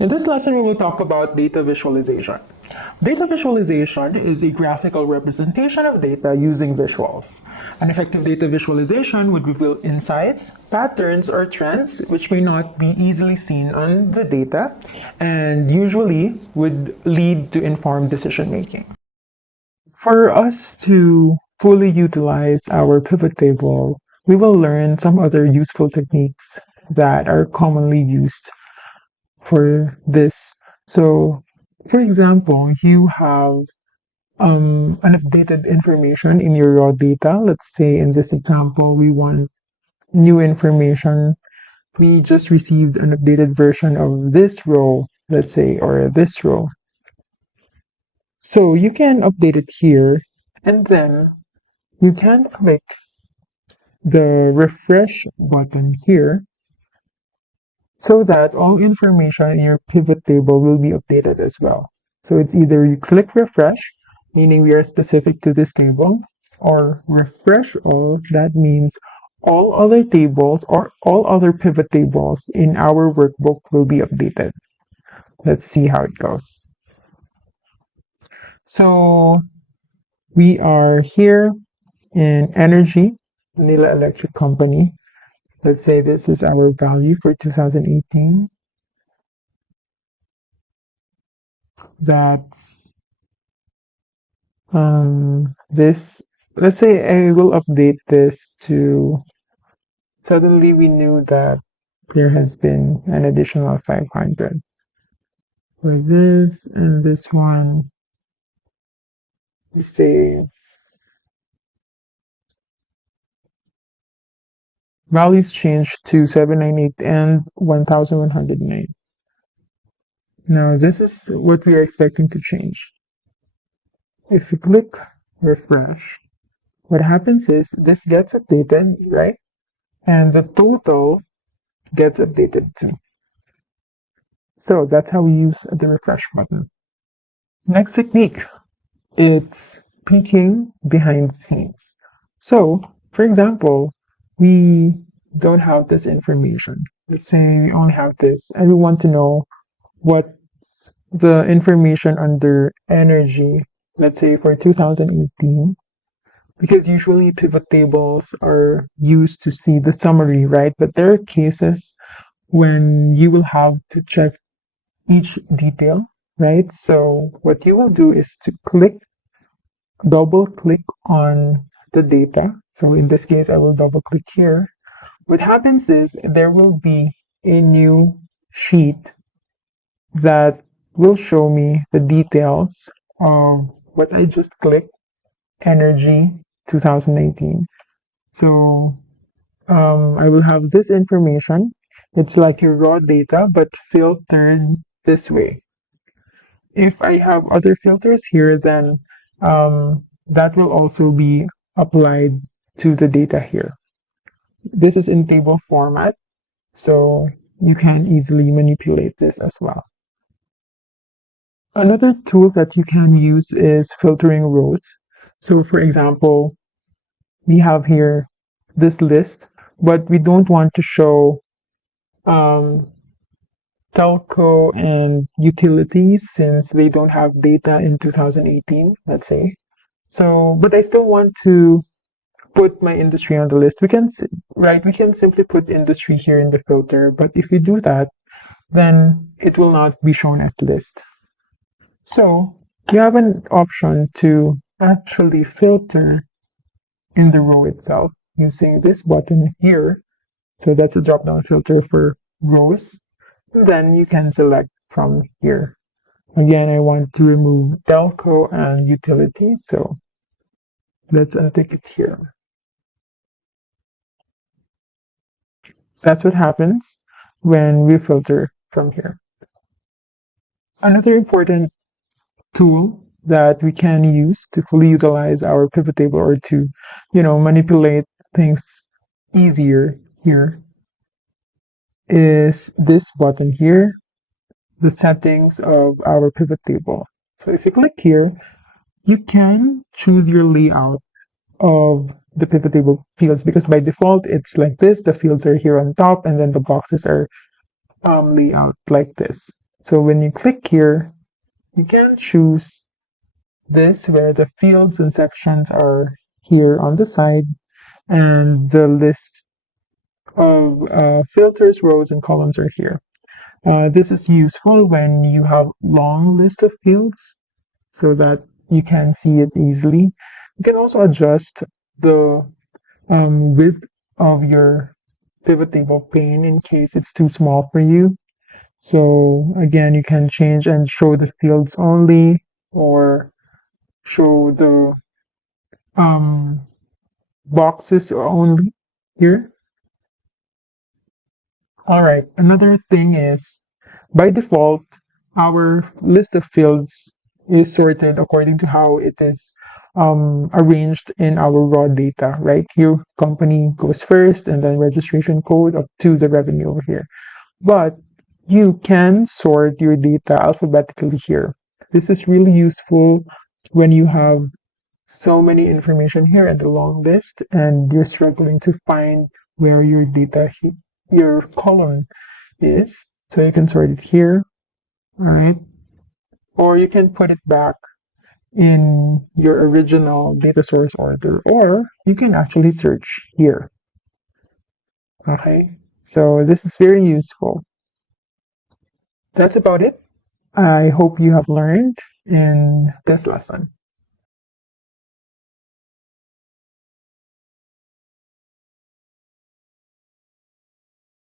In this lesson, we will talk about data visualization. Data visualization is a graphical representation of data using visuals. An effective data visualization would reveal insights, patterns, or trends which may not be easily seen on the data and usually would lead to informed decision making. For us to fully utilize our pivot table, we will learn some other useful techniques that are commonly used for this. So, for example, you have an updated information in your raw data. Let's say in this example, we want new information. We just received an updated version of this row, let's say, or this row. So you can update it here, and then you can click the refresh button here so that all information in your pivot table will be updated as well. So it's either you click refresh, meaning we are specific to this table, or refresh all, that means all other tables or all other pivot tables in our workbook will be updated. Let's see how it goes. So we are here in energy, Manila Electric Company. Let's say this is our value for 2018. That's this. Let's say I will update this to. Suddenly we knew that there has been an additional 500 for this, and this one we say values changed to 798 and 1109. Now this is what we are expecting to change. If we click refresh, what happens is this gets updated, right? And the total gets updated too. So that's how we use the refresh button. Next technique, it's peeking behind the scenes. So, for example, we don't have this information. Let's say we only have this, and we want to know what's the information under energy, let's say for 2018, because usually pivot tables are used to see the summary, right? But there are cases when you will have to check each detail, right? So what you will do is to double click on the data. So in this case, I will double click here. What happens is there will be a new sheet that will show me the details of what I just clicked, energy 2019. So I will have this information. It's like your raw data, but filtered this way. If I have other filters here, then that will also be applied to the data here. This is in table format, so you can easily manipulate this as well. Another tool that you can use is filtering rows. So for example, we have here this list, but we don't want to show um, telco and utilities since they don't have data in 2018, let's say. So, but I still want to put my industry on the list. We can simply put industry here in the filter, but if we do that, then it will not be shown as list. So you have an option to actually filter in the row itself using this button here. So that's a drop-down filter for rows. Then you can select from here. Again, I want to remove telco and utility, so let's untick it here. That's what happens when we filter from here. Another important tool that we can use to fully utilize our pivot table or to, manipulate things easier here is this button here, the settings of our pivot table. So if you click here, you can choose your layout of the pivot table fields because by default it's like this. The fields are here on top and then the boxes are laid out like this. So when you click here, you can choose this where the fields and sections are here on the side, and the list of filters, rows, and columns are here. This is useful when you have long list of fields so that you can see it easily. You can also adjust the width of your pivot table pane in case it's too small for you. So again, you can change and show the fields only, or show the um, boxes only here. All right, another thing is by default, our list of fields is sorted according to how it is arranged in our raw data, right? Your company goes first and then registration code up to the revenue over here. But you can sort your data alphabetically here. This is really useful when you have so many information here in the long list and you're struggling to find where your data, your column is. So you can sort it here, right? Or you can put it back in your original data source order, or you can actually search here. Okay, so this is very useful. That's about it. I hope you have learned in this lesson.